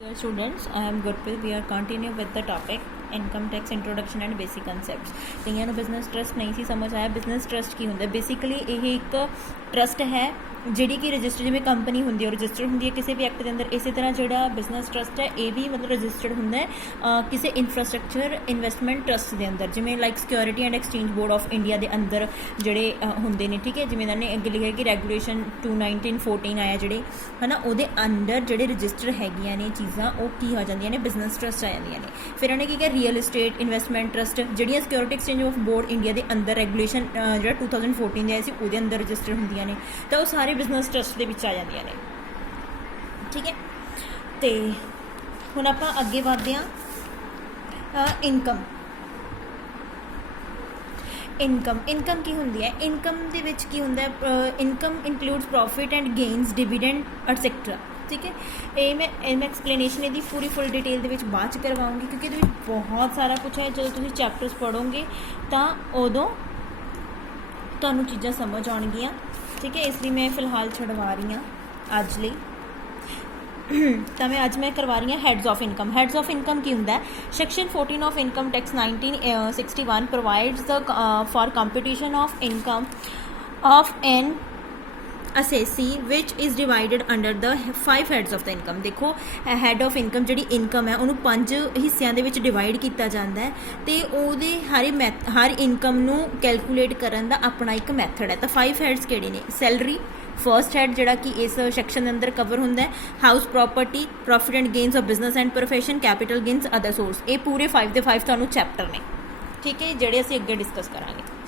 Dear students, I am Gurpreet. We are continuing with the topic income tax introduction and basic concepts. कईयां ਨੂੰ business trust नहीं सी समझ आया business trust की ਹੁੰਦਾ basically ਇਹ ਇੱਕ ट्रस्ट है ਜਿਹੜੀ ਕਿ ਰਜਿਸਟਰ ਜਿਵੇਂ ਕੰਪਨੀ ਹੁੰਦੀ ਹੈ ਰਜਿਸਟਰ ਹੁੰਦੀ ਹੈ ਕਿਸੇ ਵੀ ਐਕਟ ਦੇ ਅੰਦਰ ਇਸੇ ਤਰ੍ਹਾਂ ਜਿਹੜਾ ਬਿਜ਼ਨਸ ਟਰਸਟ ਹੈ ਇਹ ਵੀ ਮਤਲਬ ਰਜਿਸਟਰਡ ਹੁੰਦਾ ਹੈ ਕਿਸੇ ਇਨਫਰਾਸਟਰਕਚਰ ਇਨਵੈਸਟਮੈਂਟ ਟਰਸਟ ਦੇ ਅੰਦਰ ਜਿਵੇਂ like security and exchange board of India ਦੇ ਅੰਦਰ ਜਿਹੜੇ ਹੁੰਦੇ ਨੇ ਠੀਕ ਹੈ ਜਿਵੇਂ ਇਹਨਾਂ ਨੇ ਅੱਗੇ ਲਿਖਿਆ ਕਿ ਰੈਗੂਲੇਸ਼ਨ 2/1914 ਆਇਆ ਜਿਹੜੇ ਹੈ ਨਾ ਉਹਦੇ ਅੰਡਰ ਜਿਹੜੇ ਰਜਿਸਟਰ ਹੈਗੀਆਂ ਨੇ ਚੀਜ਼ਾਂ ਉਹ ਕੀ ਹੋ ਜਾਂਦੀਆਂ ਨੇ ਬਿਜ਼ਨਸ ਟਰਸਟ ਆ ਜਾਂਦੀਆਂ ਨੇ ਫਿਰ ਇਹਨੇ ਕੀ ਕਿਹਾ ਰੀਅਲ ਏਸਟੇਟ ਇਨਵੈਸਟਮੈਂਟ ਟਰਸਟ ਜਿਹੜੀਆਂ security exchange of board India ਦੇ ਅੰਦਰ ਰੈਗੂਲੇਸ਼ਨ ਜਿਹੜਾ 2014 ਦੇ ਆਇਆ ਸੀ ਉਹਦੇ ਅੰਦਰ ਰਜਿਸਟਰ ਹੁੰਦੀਆਂ ਨੇ ਤਾਂ ਉਹ ਸਾਰੇ ਬਿਜ਼ਨਸ ਟਰਸਟ ਦੇ ਵਿੱਚ ਆ ਜਾਂਦੀਆਂ ਨੇ ਠੀਕ ਹੈ ਅਤੇ ਹੁਣ ਆਪਾਂ ਅੱਗੇ ਵਧਦੇ ਹਾਂ ਇਨਕਮ ਕੀ ਹੁੰਦੀ ਹੈ ਇਨਕਮ ਦੇ ਵਿੱਚ ਕੀ ਹੁੰਦਾ income includes profit and gains dividend et cetera ਠੀਕ ਹੈ ਇਹ ਮੈਂ ਐਕਸਪਲੇਨੇਸ਼ਨ ਇਹਦੀ ਪੂਰੀ ਫੁੱਲ ਡਿਟੇਲ ਦੇ ਵਿੱਚ ਬਾਅਦ 'ਚ ਕਰਵਾਉਂਗੀ ਕਿਉਂਕਿ ਇਹਦੇ ਵਿੱਚ ਬਹੁਤ ਸਾਰਾ ਕੁਛ ਹੈ ਜਦੋਂ ਤੁਸੀਂ ਚੈਪਟਰਸ ਪੜ੍ਹੋਗੇ ਤਾਂ ਉਦੋਂ ਤੁਹਾਨੂੰ ਚੀਜ਼ਾਂ ਸਮਝ ਆਉਣਗੀਆਂ ਠੀਕ ਹੈ ਇਸ ਲਈ ਮੈਂ ਫਿਲਹਾਲ ਛਡਵਾ ਰਹੀ ਹਾਂ ਅੱਜ ਲਈ ਤਾਂ ਮੈਂ ਅੱਜ ਮੈਂ ਕਰਵਾ ਰਹੀ ਹਾਂ ਹੈਡਸ ਆਫ ਇਨਕਮ ਕੀ ਹੁੰਦਾ section 14 of income tax 1961 provides the for computation of income of an assessee which is divided under the 5 heads of the income ਦੇਖੋ ਹੈਡ ਆਫ ਇਨਕਮ ਜਿਹੜੀ ਇਨਕਮ ਹੈ ਉਹਨੂੰ 5 ਹਿੱਸਿਆਂ ਦੇ ਵਿੱਚ ਡਿਵਾਈਡ ਕੀਤਾ ਜਾਂਦਾ ਹੈ ਅਤੇ ਉਹਦੇ ਹਰ ਇਨਕਮ ਨੂੰ ਕੈਲਕੂਲੇਟ ਕਰਨ ਦਾ ਆਪਣਾ ਇੱਕ ਮੈਥਡ ਹੈ ਤਾਂ 5 ਹੈਡਸ ਕਿਹੜੇ ਨੇ ਸੈਲਰੀ ਫਸਟ ਹੈਡ ਜਿਹੜਾ ਕਿ ਇਸ ਸੈਕਸ਼ਨ ਦੇ ਅੰਦਰ ਕਵਰ ਹੁੰਦਾ ਹੈ house property profit and gains of business and profession capital gains other source ਇਹ ਪੂਰੇ 5 ਦੇ 5 ਤੁਹਾਨੂੰ ਚੈਪਟਰ ਨੇ ਠੀਕ ਹੈ ਜਿਹੜੇ ਅਸੀਂ ਅੱਗੇ ਡਿਸਕਸ ਕਰਾਂਗੇ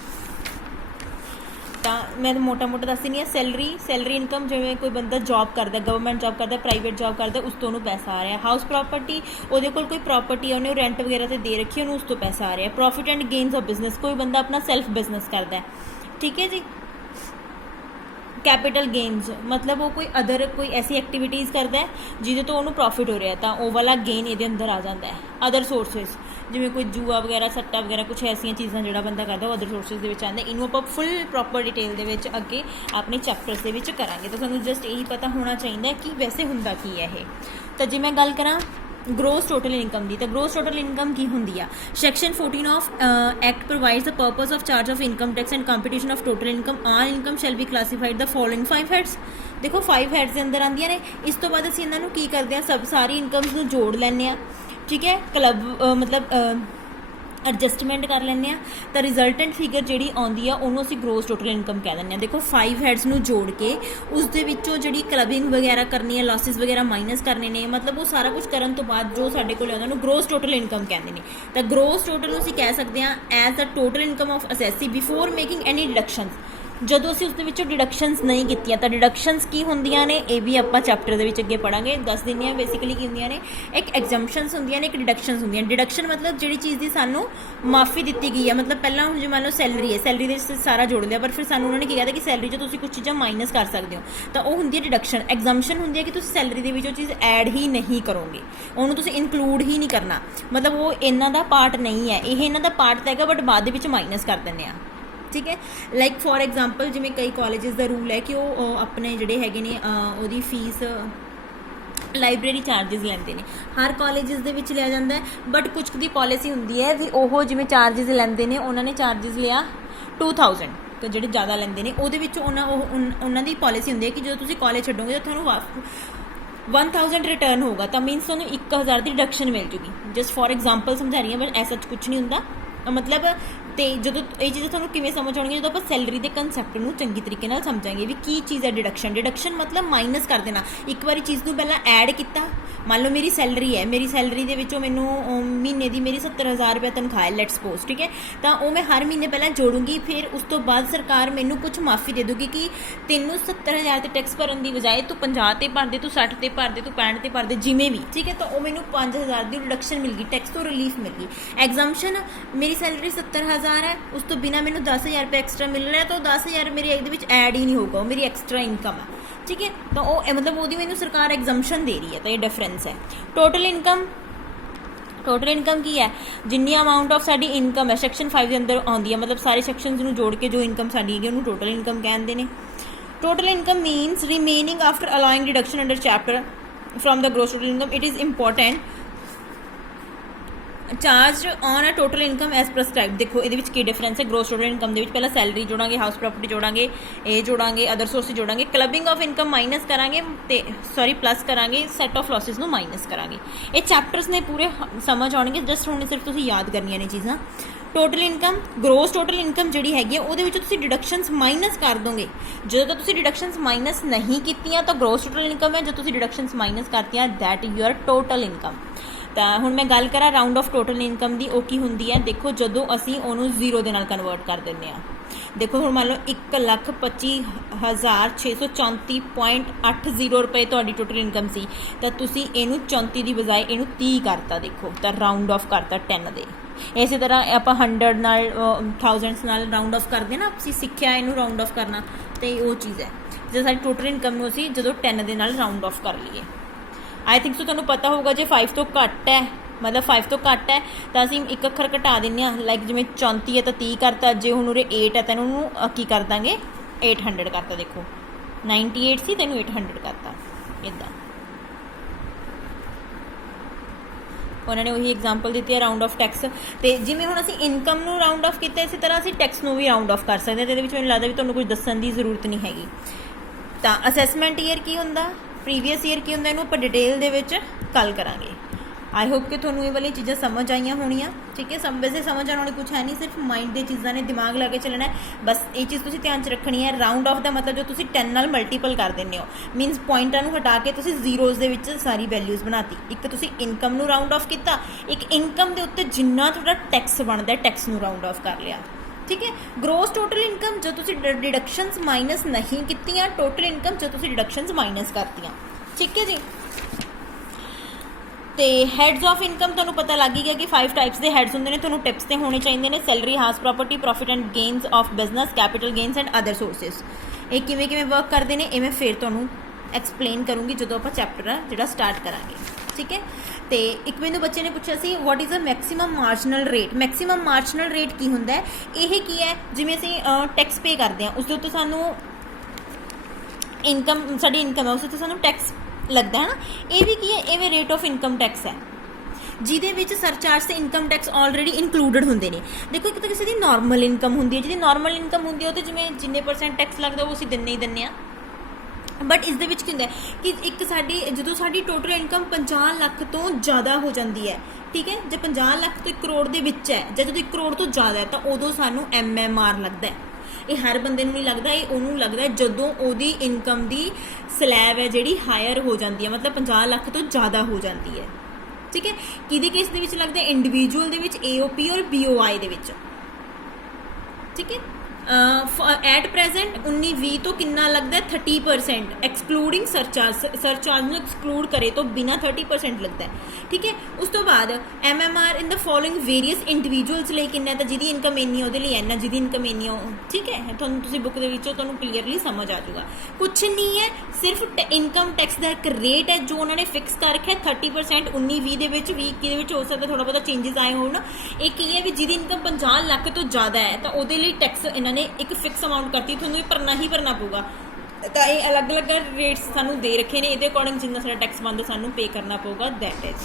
ਤਾਂ ਮੈਂ ਮੋਟਾ ਦੱਸ ਦਿੰਦੀ ਹਾਂ ਸੈਲਰੀ ਇਨਕਮ ਜਿਵੇਂ ਕੋਈ ਬੰਦਾ ਜੋਬ ਕਰਦਾ ਗਵਰਨਮੈਂਟ ਜੋਬ ਕਰਦਾ ਪ੍ਰਾਈਵੇਟ ਜੋਬ ਕਰਦਾ ਉਸ ਤੋਂ ਉਹਨੂੰ ਪੈਸਾ ਆ ਰਿਹਾ ਹਾਊਸ ਪ੍ਰੋਪਰਟੀ ਉਹਦੇ ਕੋਲ ਕੋਈ ਪ੍ਰੋਪਰਟੀ ਉਹਨੇ ਰੈਂਟ ਵਗੈਰਾ 'ਤੇ ਦੇ ਰੱਖੀ ਉਹਨੂੰ ਉਸ ਤੋਂ ਪੈਸਾ ਆ ਰਿਹਾ profit and gains of business ਕੋਈ ਬੰਦਾ ਆਪਣਾ ਸੈਲਫ ਬਿਜ਼ਨਸ ਕਰਦਾ ਠੀਕ ਹੈ ਜੀ ਕੈਪੀਟਲ ਗੇਨਸ ਮਤਲਬ ਉਹ ਕੋਈ ਐਸੀ ਐਕਟੀਵਿਟੀਜ਼ ਕਰਦਾ ਜਿਹਦੇ ਤੋਂ ਉਹਨੂੰ ਪ੍ਰੋਫਿਟ ਹੋ ਰਿਹਾ ਤਾਂ ਉਹ ਵਾਲਾ ਗੇਨ ਇਹਦੇ ਅੰਦਰ ਆ ਜਾਂਦਾ ਹੈ ਅਦਰ ਸੋਰਸਿਸ ਜਿਵੇਂ ਕੋਈ ਜੂਆ ਵਗੈਰਾ ਸੱਟਾ ਵਗੈਰਾ ਕੁਛ ਐਸੀਆਂ ਚੀਜ਼ਾਂ ਜਿਹੜਾ ਬੰਦਾ ਕਰਦਾ ਉਹ ਅਦਰ ਸੋਰਸਿਸ ਦੇ ਵਿੱਚ ਆਉਂਦਾ ਇਹਨੂੰ ਆਪਾਂ ਫੁੱਲ ਪ੍ਰੋਪਰ ਡਿਟੇਲ ਦੇ ਵਿੱਚ ਅੱਗੇ ਆਪਣੇ ਚੈਪਟਰਸ ਦੇ ਵਿੱਚ ਕਰਾਂਗੇ ਤਾਂ ਸਾਨੂੰ ਜਸਟ ਇਹੀ ਪਤਾ ਹੋਣਾ ਚਾਹੀਦਾ ਕਿ ਵੈਸੇ ਹੁੰਦਾ ਕੀ ਹੈ ਇਹ ਤਾਂ ਜੇ ਮੈਂ ਗੱਲ ਕਰਾਂ ਗ੍ਰੋਸ ਟੋਟਲ ਇਨਕਮ ਦੀ ਤਾਂ ਗ੍ਰੋਸ ਟੋਟਲ ਇਨਕਮ ਕੀ ਹੁੰਦੀ ਆ section 14 of act provides the purpose of charge of income tax and computation of total income all income shall be classified the following 5 heads ਦੇਖੋ 5 ਹੈਡਸ ਦੇ ਅੰਦਰ ਆਉਂਦੀਆਂ ਨੇ ਇਸ ਤੋਂ ਬਾਅਦ ਅਸੀਂ ਇਹਨਾਂ ਨੂੰ ਕੀ ਕਰਦੇ ਹਾਂ ਸਾਰੀ ਇਨਕਮਸ ਨੂੰ ਜੋੜ ਲੈਂਦੇ ਹਾਂ ਠੀਕ ਹੈ ਐਡਜਸਟਮੈਂਟ ਕਰ ਲੈਂਦੇ ਹਾਂ ਤਾਂ ਰਿਜ਼ਲਟੈਂਟ ਫਿਗਰ ਜਿਹੜੀ ਆਉਂਦੀ ਆ ਉਹਨੂੰ ਅਸੀਂ ਗ੍ਰੋਸ ਟੋਟਲ ਇਨਕਮ ਕਹਿ ਦਿੰਦੇ ਹਾਂ ਦੇਖੋ 5 ਹੈਡਸ ਨੂੰ ਜੋੜ ਕੇ ਉਸ ਦੇ ਵਿੱਚੋਂ ਜਿਹੜੀ ਕਲਬਿੰਗ ਵਗੈਰਾ ਕਰਨੀ ਹੈ ਲਾਸਿਸ ਵਗੈਰਾ ਮਾਈਨਸ ਕਰਨੇ ਨੇ ਮਤਲਬ ਉਹ ਸਾਰਾ ਕੁਝ ਕਰਨ ਤੋਂ ਬਾਅਦ ਜੋ ਸਾਡੇ ਕੋਲ ਆਉਂਦਾ ਉਹਨੂੰ ਗ੍ਰੋਸ ਟੋਟਲ ਇਨਕਮ ਕਹਿੰਦੇ ਨੇ ਤਾਂ ਗ੍ਰੋਸ ਟੋਟਲ ਨੂੰ ਅਸੀਂ ਕਹਿ ਸਕਦੇ ਹਾਂ as the total income of assessee before making any deductions ਜਦੋਂ ਅਸੀਂ ਉਸਦੇ ਵਿੱਚੋਂ ਡਿਡਕਸ਼ਨਸ ਨਹੀਂ ਕੀਤੀਆਂ ਤਾਂ ਡਿਡਕਸ਼ਨਸ ਕੀ ਹੁੰਦੀਆਂ ਨੇ ਇਹ ਵੀ ਆਪਾਂ ਚੈਪਟਰ ਦੇ ਵਿੱਚ ਅੱਗੇ ਪੜ੍ਹਾਂਗੇ ਦੱਸ ਦਿੰਦੇ ਹਾਂ ਬੇਸਿਕਲੀ ਕੀ ਹੁੰਦੀਆਂ ਨੇ ਇੱਕ ਐਗਜ਼ੰਪਸ਼ਨਸ ਹੁੰਦੀਆਂ ਨੇ ਇੱਕ ਡਿਡਕਸ਼ਨਸ ਹੁੰਦੀਆਂ ਡਿਡਕਸ਼ਨ ਮਤਲਬ ਜਿਹੜੀ ਚੀਜ਼ ਦੀ ਸਾਨੂੰ ਮਾਫੀ ਦਿੱਤੀ ਗਈ ਹੈ ਮਤਲਬ ਪਹਿਲਾਂ ਹੁਣ ਜੇ ਮੰਨ ਲਓ ਸੈਲਰੀ ਹੈ ਸੈਲਰੀ ਦੇ ਵਿੱਚ ਸਾਰਾ ਜੋੜ ਲਿਆ ਪਰ ਫਿਰ ਸਾਨੂੰ ਉਹਨਾਂ ਨੇ ਕੀ ਕਹਿਤਾ ਕਿ ਸੈਲਰੀ 'ਚੋਂ ਤੁਸੀਂ ਕੁਝ ਚੀਜ਼ਾਂ ਮਾਈਨਸ ਕਰ ਸਕਦੇ ਹੋ ਤਾਂ ਉਹ ਹੁੰਦੀ ਹੈ ਡਿਡਕਸ਼ਨ ਐਗਜ਼ੰਪਸ਼ਨ ਹੁੰਦੀ ਹੈ ਕਿ ਤੁਸੀਂ ਸੈਲਰੀ ਦੇ ਵਿੱਚ ਉਹ ਚੀਜ਼ ਐਡ ਹੀ ਨਹੀਂ ਕਰੋਗੇ ਉਹਨੂੰ ਤੁਸੀਂ ਇਨਕਲੂਡ ਹੀ ਨਹੀਂ ਕਰਨਾ ਮਤਲਬ ਉਹ ਇਹਨਾਂ ਦਾ ਪਾਰਟ ਨਹੀਂ ਹੈ ਇਹ ਇਹਨਾਂ ਦਾ ਪਾਰਟ ਤਾਂ ਹੈਗਾ ਬਟ ਬਾਅਦ ਦੇ ਵਿੱਚ ਮਾਈਨਸ ਕਰ ਦਿੰਦੇ ਆ ਠੀਕ ਹੈ ਲਾਈਕ ਫੋਰ ਐਗਜ਼ਾਮਪਲ ਜਿਵੇਂ ਕਈ ਕਾਲਜਿਸ ਦਾ ਰੂਲ ਹੈ ਕਿ ਉਹ ਆਪਣੇ ਜਿਹੜੇ ਹੈਗੇ ਨੇ ਉਹਦੀ ਫੀਸ ਲਾਇਬ੍ਰੇਰੀ ਚਾਰਜਿਸ ਲੈਂਦੇ ਨੇ ਹਰ ਕਾਲਜਿਸ ਦੇ ਵਿੱਚ ਲਿਆ ਜਾਂਦਾ ਹੈ ਬਟ ਕੁਝ ਦੀ ਪੋਲਿਸੀ ਹੁੰਦੀ ਹੈ ਵੀ ਉਹ ਜਿਵੇਂ ਚਾਰਜਿਸ ਲੈਂਦੇ ਨੇ ਉਹਨਾਂ ਨੇ ਚਾਰਜਿਸ ਲਿਆ 2000 ਤਾਂ ਜਿਹੜੇ ਜ਼ਿਆਦਾ ਲੈਂਦੇ ਨੇ ਉਹਦੇ ਵਿੱਚ ਉਹਨਾਂ ਦੀ ਪੋਲਿਸੀ ਹੁੰਦੀ ਹੈ ਕਿ ਜਦੋਂ ਤੁਸੀਂ ਕਾਲਜ ਛੱਡੋਗੇ ਤਾਂ ਤੁਹਾਨੂੰ 1000 ਰਿਟਰਨ ਹੋਊਗਾ ਤਾਂ ਮੀਨਸ ਤੁਹਾਨੂੰ 1000 ਦੀ ਡਿਡਕਸ਼ਨ ਮਿਲ ਜੂਗੀ ਜਸਟ ਫੋਰ ਐਗਜ਼ਾਮਪਲ ਸਮਝਾ ਰਹੀ ਹਾਂ ਬਟ ਐਸਾ ਕੁਛ ਨਹੀਂ ਹੁੰਦਾ ਮਤਲਬ ਅਤੇ ਜਦੋਂ ਇਹ ਚੀਜ਼ਾਂ ਤੁਹਾਨੂੰ ਕਿਵੇਂ ਸਮਝ ਆਉਣਗੀਆਂ ਜਦੋਂ ਆਪਾਂ ਸੈਲਰੀ ਦੇ ਕੰਸੈਪਟ ਨੂੰ ਚੰਗੀ ਤਰੀਕੇ ਨਾਲ ਸਮਝਾਂਗੇ ਵੀ ਕੀ ਚੀਜ਼ ਹੈ ਡਿਡਕਸ਼ਨ ਮਤਲਬ ਮਾਈਨਸ ਕਰ ਦੇਣਾ ਇੱਕ ਵਾਰੀ ਚੀਜ਼ ਨੂੰ ਪਹਿਲਾਂ ਐਡ ਕੀਤਾ ਮੰਨ ਲਓ ਮੇਰੀ ਸੈਲਰੀ ਹੈ ਮੇਰੀ ਸੈਲਰੀ ਦੇ ਵਿੱਚੋਂ ਮੈਨੂੰ ਮਹੀਨੇ ਦੀ ਮੇਰੀ 70000 ਰੁਪਇਆ ਤਨਖਾਹ ਹੈ ਲੈਟਸ ਸਪੋਜ਼ ਠੀਕ ਹੈ ਤਾਂ ਉਹ ਮੈਂ ਹਰ ਮਹੀਨੇ ਪਹਿਲਾਂ ਜੋੜੂੰਗੀ ਫਿਰ ਉਸ ਤੋਂ ਬਾਅਦ ਸਰਕਾਰ ਮੈਨੂੰ ਕੁਝ ਮਾਫੀ ਦੇ ਦੂਗੀ ਕਿ ਤੈਨੂੰ 70000 ਤੇ ਟੈਕਸ ਭਰਨ ਦੀ ਬਜਾਏ ਤੂੰ 50 ਤੇ ਭਰ ਦੇ ਤੂੰ 60 ਤੇ ਭਰ ਦੇ ਤੂੰ 65 ਤੇ ਭਰ ਦੇ ਜਿਵੇਂ ਵੀ ਠੀਕ ਹੈ ਤਾਂ ਉਹ ਮੈਨੂੰ 5000 ਦੀ ਰਿਡਕਸ਼ਨ ਮਿਲ ਗਈ ਟੈਕਸ ਤੋਂ ਰਿਲੀਫ ਮਿਲ ਗਈ ਐਗਜ਼ੰਪਸ਼ਨ ਮੇਰੀ ਸੈਲਰੀ 70000 ਹੈ ਉਸ ਤੋਂ ਬਿਨਾਂ ਮੈਨੂੰ 10000 ਰੁਪਏ ਐਕਸਟਰਾ ਮਿਲ ਰਿਹਾ ਤਾਂ ਉਹ 10000 ਮੇਰੇ ਇਹਦੇ ਵਿੱਚ ਐਡ ਹੀ ਨਹੀਂ ਹੋਊਗਾ ਉਹ ਮੇਰੀ ਐਕਸਟਰਾ ਇਨਕਮ ਹੈ ਠੀਕ ਹੈ ਤਾਂ ਉਹ ਮਤਲਬ ਉਹਦੀ ਮੈਨੂੰ ਸਰਕਾਰ ਐਗਜ਼ੰਪਸ਼ਨ ਦੇ ਰਹੀ ਹੈ ਤਾਂ ਇਹ ਡਿਫਰੈਂਸ ਹੈ ਟੋਟਲ ਇਨਕਮ ਕੀ ਹੈ ਜਿੰਨੀ ਅਮਾਊਂਟ ਆਫ ਸਾਡੀ ਇਨਕਮ ਹੈ ਸੈਕਸ਼ਨ 5 ਦੇ ਅੰਦਰ ਆਉਂਦੀ ਹੈ ਮਤਲਬ ਸਾਰੇ ਸੈਕਸ਼ਨਸ ਨੂੰ ਜੋੜ ਕੇ ਜੋ ਇਨਕਮ ਸਾਡੀ ਹੈਗੀ ਉਹਨੂੰ ਟੋਟਲ ਇਨਕਮ ਕਹਿੰਦੇ ਨੇ total income means remaining after allowing deduction under chapter from the gross total income, it is important charge on a total income as prescribe. ਦੇਖੋ ਇਹਦੇ ਵਿੱਚ ਕੀ ਡਿਫਰੈਂਸ ਹੈ ਗ੍ਰੋਸ ਟੋਟਲ ਇਨਕਮ ਦੇ ਵਿੱਚ, ਪਹਿਲਾਂ ਸੈਲਰੀ ਜੋੜਾਂਗੇ, ਹਾਊਸ ਪ੍ਰੋਪਰਟੀ ਜੋੜਾਂਗੇ, ਇਹ ਜੋੜਾਂਗੇ, ਅਦਰ ਸੋਰਸਿਸ ਜੋੜਾਂਗੇ, ਕਲਬਿੰਗ ਆਫ ਇਨਕਮ ਮਾਈਨਸ ਕਰਾਂਗੇ ਤੇ ਪਲੱਸ ਕਰਾਂਗੇ, ਸੈਟ ਆਫ ਲੌਸਿਸ ਨੂੰ ਮਾਈਨਸ ਕਰਾਂਗੇ। ਇਹ ਚੈਪਟਰਸ ਨੇ ਪੂਰੇ ਸਮਝ ਆਉਣਗੇ, ਜਸਟ ਹੁਣ ਸਿਰਫ ਤੁਸੀਂ ਯਾਦ ਕਰਨੀਆਂ ਨੇ ਚੀਜ਼ਾਂ। Total income, gross total income ਜਿਹੜੀ ਹੈਗੀ ਆ ਉਹਦੇ ਵਿੱਚ ਤੁਸੀਂ ਡਿਡਕਸ਼ਨਸ ਮਾਈਨਸ ਕਰ ਦੋਗੇ। ਜਦੋਂ ਤੱਕ ਤੁਸੀਂ ਡਿਡਕਸ਼ਨਸ ਮਾਈਨਸ ਨਹੀਂ ਕੀਤੀਆਂ ਤਾਂ ਗ੍ਰੋਸ ਟੋਟਲ ਇਨਕਮ ਹੈ, ਜਦੋਂ ਤੁਸੀਂ ਡਿਡਕਸ਼ਨਸ ਮਾਈਨਸ ਕਰਤੀਆਂ ਦੈਟ ਯੂਅਰ ਟੋਟਲ ਇਨਕਮ। ਤਾਂ ਹੁਣ ਮੈਂ ਗੱਲ ਕਰਾਂ ਰਾਊਂਡ ਆਫ ਟੋਟਲ ਇਨਕਮ ਦੀ, ਉਹ ਕੀ ਹੁੰਦੀ ਹੈ? ਦੇਖੋ ਜਦੋਂ ਅਸੀਂ ਉਹਨੂੰ ਜ਼ੀਰੋ ਦੇ ਨਾਲ ਕਨਵਰਟ ਕਰ ਦਿੰਦੇ ਹਾਂ। ਦੇਖੋ ਹੁਣ ਮੰਨ ਲਓ 1,25,634.80 ਰੁਪਏ ਤੁਹਾਡੀ ਟੋਟਲ ਇਨਕਮ ਸੀ, ਤਾਂ ਤੁਸੀਂ ਇਹਨੂੰ 34 ਦੀ ਬਜਾਏ ਇਹਨੂੰ 30 ਕਰਤਾ। ਦੇਖੋ ਤਾਂ ਰਾਊਂਡ ਆਫ ਕਰਤਾ 10 ਦੇ। ਇਸੇ ਤਰ੍ਹਾਂ ਆਪਾਂ 100 ਨਾਲ 1000 ਨਾਲ ਰਾਊਂਡ ਆਫ ਕਰਦੇ ਨਾ, ਅਸੀਂ ਸਿੱਖਿਆ ਇਹਨੂੰ ਰਾਊਂਡ ਆਫ ਕਰਨਾ, ਅਤੇ ਉਹ ਚੀਜ਼ ਹੈ ਜਦੋਂ ਸਾਡੀ ਟੋਟਲ ਇਨਕਮ ਨੂੰ ਅਸੀਂ ਜਦੋਂ 10 ਦੇ ਨਾਲ ਰਾਊਂਡ ਆਫ ਕਰ ਲਈਏ। ਆਈ ਥਿੰਕ ਸੋ ਤੁਹਾਨੂੰ ਪਤਾ ਹੋਊਗਾ ਜੇ 5 ਤੋਂ ਘੱਟ ਹੈ, ਮਤਲਬ 5 ਤੋਂ ਘੱਟ ਹੈ ਤਾਂ ਅਸੀਂ ਇੱਕ ਅੱਖਰ ਘਟਾ ਦਿੰਦੇ ਹਾਂ, ਲਾਈਕ ਜਿਵੇਂ 34 ਹੈ ਤਾਂ 30 ਕਰਤਾ, ਜੇ ਹੁਣ ਉਰੇ 8 ਹੈ ਤਾਂ ਇਹਨੂੰ ਕੀ ਕਰ ਦਾਂਗੇ 800 ਕਰਤਾ। ਦੇਖੋ 98 ਸੀ ਤੈਨੂੰ 800 ਕਰਤਾ, ਇੱਦਾਂ ਉਹਨਾਂ ਨੇ ਉਹੀ ਐਗਜ਼ਾਮਪਲ ਦਿੱਤੀ ਹੈ ਰਾਊਂਡ ਆਫ ਟੈਕਸ। ਅਤੇ ਜਿਵੇਂ ਹੁਣ ਅਸੀਂ ਇਨਕਮ ਨੂੰ ਰਾਊਂਡ ਆਫ ਕੀਤਾ, ਇਸੇ ਤਰ੍ਹਾਂ ਅਸੀਂ ਟੈਕਸ ਨੂੰ ਵੀ ਰਾਊਂਡ ਆਫ ਕਰ ਸਕਦੇ ਹਾਂ, ਅਤੇ ਇਹਦੇ ਵਿੱਚ ਮੈਨੂੰ ਲੱਗਦਾ ਵੀ ਤੁਹਾਨੂੰ ਕੁਝ ਦੱਸਣ ਦੀ ਜ਼ਰੂਰਤ ਨਹੀਂ ਹੈਗੀ। ਤਾਂ ਅਸੈਸਮੈਂਟ ਈਅਰ ਕੀ ਹੁੰਦਾ, ਪ੍ਰੀਵੀਅਸ ਈਅਰ ਕੀ ਹੁੰਦਾ, ਇਹਨੂੰ ਆਪਾਂ ਡਿਟੇਲ ਦੇ ਵਿੱਚ ਕੱਲ੍ਹ ਕਰਾਂਗੇ। ਆਈ ਹੋਪ ਕਿ ਤੁਹਾਨੂੰ ਇਹ ਵਾਲੀ ਚੀਜ਼ਾਂ ਸਮਝ ਆਈਆਂ ਹੋਣੀਆਂ, ਠੀਕ ਹੈ। ਵੈਸੇ ਸਮਝ ਆਉਣ ਵਾਲੀ ਕੁਛ ਹੈ ਨਹੀਂ, ਸਿਰਫ ਮਾਈਂਡ ਦੀਆਂ ਚੀਜ਼ਾਂ ਨੇ, ਦਿਮਾਗ ਲਾ ਕੇ ਚੱਲਣਾ ਹੈ ਬਸ। ਇਹ ਚੀਜ਼ ਤੁਸੀਂ ਧਿਆਨ 'ਚ ਰੱਖਣੀ ਹੈ। ਰਾਊਂਡ ਆਫ ਦਾ ਮਤਲਬ ਜੋ ਤੁਸੀਂ 10 ਨਾਲ ਮਲਟੀਪਲ ਕਰ ਦਿੰਦੇ ਹੋ, ਮੀਨਸ ਪੁਆਇੰਟਾਂ ਨੂੰ ਹਟਾ ਕੇ ਤੁਸੀਂ ਜ਼ੀਰੋਜ਼ ਦੇ ਵਿੱਚ ਸਾਰੀ ਵੈਲਿਊਜ਼ ਬਣਾਤੀ। ਇੱਕ ਤੁਸੀਂ ਇਨਕਮ ਨੂੰ ਰਾਊਂਡ ਆਫ ਕੀਤਾ, ਇੱਕ ਇਨਕਮ ਦੇ ਉੱਤੇ ਜਿੰਨਾ ਤੁਹਾਡਾ ਟੈਕਸ ਬਣਦਾ ਟੈਕਸ ਨੂੰ ਰਾਊਂਡ ਆਫ ਕਰ ਲਿਆ, ਠੀਕ ਹੈ। ਗ੍ਰੋਸ ਟੋਟਲ ਇਨਕਮ ਜੋ ਤੁਸੀਂ ਡਿਡਕਸ਼ਨਸ ਮਾਈਨਸ ਨਹੀਂ ਕੀਤੀਆਂ, ਟੋਟਲ ਇਨਕਮ ਜੋ ਤੁਸੀਂ ਡਿਡਕਸ਼ਨਸ ਮਾਈਨਸ ਕਰਤੀਆਂ, ਠੀਕ ਹੈ ਜੀ। ਤੇ ਹੈਡਸ ਆਫ ਇਨਕਮ ਤੁਹਾਨੂੰ ਪਤਾ ਲੱਗ ਹੀ ਗਿਆ ਕਿ 5 ਟਾਈਪਸ ਦੇ ਹੈਡਸ ਹੁੰਦੇ ਨੇ, ਤੁਹਾਨੂੰ ਟਿਪਸ ਤੇ ਹੋਣੇ ਚਾਹੀਦੇ ਨੇ। Salary, house property, profit and gains of business, capital gains and other sources. ਇਹ ਕਿਵੇਂ ਕਿਵੇਂ ਵਰਕ ਕਰਦੇ ਨੇ ਇਹ ਮੈਂ ਫਿਰ ਤੁਹਾਨੂੰ ਐਕਸਪਲੇਨ ਕਰੂੰਗੀ ਜਦੋਂ ਆਪਾਂ ਚੈਪਟਰ ਜਿਹੜਾ ਸਟਾਰਟ ਕਰਾਂਗੇ, ਠੀਕ ਹੈ। ਤੇ ਇੱਕ ਮੈਨੂੰ ਬੱਚੇ ਨੇ ਪੁੱਛਿਆ ਸੀ what is a maximum marginal rate. Maximum marginal rate ਕੀ ਹੁੰਦਾ ਹੈ? ਇਹ ਕੀ ਹੈ? ਜਿਵੇਂ ਅਸੀਂ ਟੈਕਸ ਪੇ ਕਰਦੇ ਹਾਂ, ਉਸ ਦੇ ਉੱਤੇ ਸਾਨੂੰ ਇਨਕਮ, ਸਾਡੀ ਇਨਕਮ ਹੈ ਉਸ ਉੱਤੇ ਸਾਨੂੰ ਟੈਕਸ ਲੱਗਦਾ ਹੈ ਨਾ। ਇਹ ਵੀ ਕੀ ਹੈ? ਇਹ ਵੀ ਰੇਟ ਆਫ ਇਨਕਮ ਟੈਕਸ ਹੈ, ਜਿਹਦੇ ਵਿੱਚ ਸਰਚਾਰਜ ਤੇ ਇਨਕਮ ਟੈਕਸ ਆਲਰੇਡੀ ਇਨਕਲੂਡਡ ਹੁੰਦੇ ਨੇ। ਦੇਖੋ ਇੱਕ ਤਾਂ ਕਿਸੇ ਦੀ ਨਾਰਮਲ ਇਨਕਮ ਹੁੰਦੀ ਹੈ, ਜਿਹਦੀ ਨਾਰਮਲ ਇਨਕਮ ਹੁੰਦੀ ਹੈ ਉਹ 'ਤੇ ਜਿਵੇਂ ਜਿੰਨੇ % ਟੈਕਸ ਲੱਗਦਾ ਉਹ ਅਸੀਂ ਦਿੰਦੇ ਹੀ ਦਿੰਦੇ ਹਾਂ। ਬਟ ਇਸ ਦੇ ਵਿੱਚ ਕੀ ਹੁੰਦਾ ਕਿ ਇੱਕ ਸਾਡੀ ਜਦੋਂ ਸਾਡੀ ਟੋਟਲ ਇਨਕਮ 50 ਲੱਖ ਤੋਂ ਜ਼ਿਆਦਾ ਹੋ ਜਾਂਦੀ ਹੈ, ਠੀਕ ਹੈ, ਜੇ 50 ਲੱਖ ਤੋਂ 1 ਕਰੋੜ ਦੇ ਵਿੱਚ ਹੈ, ਜਾਂ ਜਦੋਂ 1 ਕਰੋੜ ਤੋਂ ਜ਼ਿਆਦਾ ਹੈ ਤਾਂ ਉਦੋਂ ਸਾਨੂੰ MMR ਲੱਗਦਾ ਹੈ। ਇਹ ਹਰ ਬੰਦੇ ਨੂੰ ਨਹੀਂ ਲੱਗਦਾ, ਇਹ ਉਹਨੂੰ ਲੱਗਦਾ ਜਦੋਂ ਉਹਦੀ ਇਨਕਮ ਦੀ ਸਲੈਬ ਹੈ ਜਿਹੜੀ ਹਾਇਰ ਹੋ ਜਾਂਦੀ ਹੈ, ਮਤਲਬ 50 ਲੱਖ ਤੋਂ ਜ਼ਿਆਦਾ ਹੋ ਜਾਂਦੀ ਹੈ, ਠੀਕ ਹੈ। ਕਿਹਦੇ ਕੇਸ ਦੇ ਵਿੱਚ ਲੱਗਦਾ? ਇੰਡੀਵਿਜੂਅਲ ਦੇ ਵਿੱਚ, AOP ਔਰ BOI ਦੇ ਵਿੱਚ, ਠੀਕ ਹੈ। ਐਟ ਪ੍ਰੈਜ਼ੈਂਟ 19-20 ਤੋਂ ਕਿੰਨਾ ਲੱਗਦਾ? 30%, ਐਕਸਕਲੂਡਿੰਗ ਸਰਚਾਰਜ। ਸਰਚਾਰਜ ਨੂੰ ਐਕਸਕਲੂਡ ਕਰੇ ਤੋਂ ਬਿਨਾਂ 30% ਲੱਗਦਾ ਹੈ, ਠੀਕ ਹੈ। ਉਸ ਤੋਂ ਬਾਅਦ MMR in the following various individuals ਲਈ ਕਿੰਨਾ, ਤਾਂ ਜਿਹਦੀ ਇਨਕਮ ਇੰਨੀ ਉਹਦੇ ਲਈ ਇੰਨਾ, ਜਿਹਦੀ ਇਨਕਮ ਇੰਨੀ ਉਹ, ਠੀਕ ਹੈ। ਤੁਹਾਨੂੰ ਤੁਸੀਂ ਬੁੱਕ ਦੇ ਵਿੱਚੋਂ ਤੁਹਾਨੂੰ ਕਲੀਅਰਲੀ ਸਮਝ ਆ ਜਾਊਗਾ। ਕੁਛ ਨਹੀਂ ਹੈ, ਸਿਰਫ ਇਨਕਮ ਟੈਕਸ ਦਾ ਇੱਕ ਰੇਟ ਹੈ ਜੋ ਉਹਨਾਂ ਨੇ ਫਿਕਸ ਕਰ ਰੱਖਿਆ 30%। 19-20 ਦੇ ਵਿੱਚ, 20-21 ਦੇ ਵਿੱਚ ਹੋ ਸਕਦਾ ਥੋੜ੍ਹਾ ਬਹੁਤਾ ਚੇਂਜਸ ਆਏ ਹੋਣ। ਇਹ ਕੀ ਹੈ ਵੀ ਜਿਹਦੀ ਇਨਕਮ 50 ਲੱਖ ਤੋਂ ਜ਼ਿਆਦਾ ਹੈ ਤਾਂ ਉਹਦੇ ਲਈ ਟੈਕਸ ਇਹਨਾਂ ਨੇ ਇੱਕ ਫਿਕਸ ਅਮਾਊਂਟ ਕਰਤੀ, ਤੁਹਾਨੂੰ ਇਹ ਭਰਨਾ ਹੀ ਭਰਨਾ ਪਊਗਾ। ਤਾਂ ਇਹ ਅਲੱਗ ਅਲੱਗ ਰੇਟਸ ਸਾਨੂੰ ਦੇ ਰੱਖੇ ਨੇ, ਇਹਦੇ ਅਕੋਰਡਿੰਗ ਜਿੰਨਾ ਸਾਡਾ ਟੈਕਸ ਬਣਦਾ ਸਾਨੂੰ ਪੇ ਕਰਨਾ ਪਊਗਾ, ਦੈਟ ਇਜ਼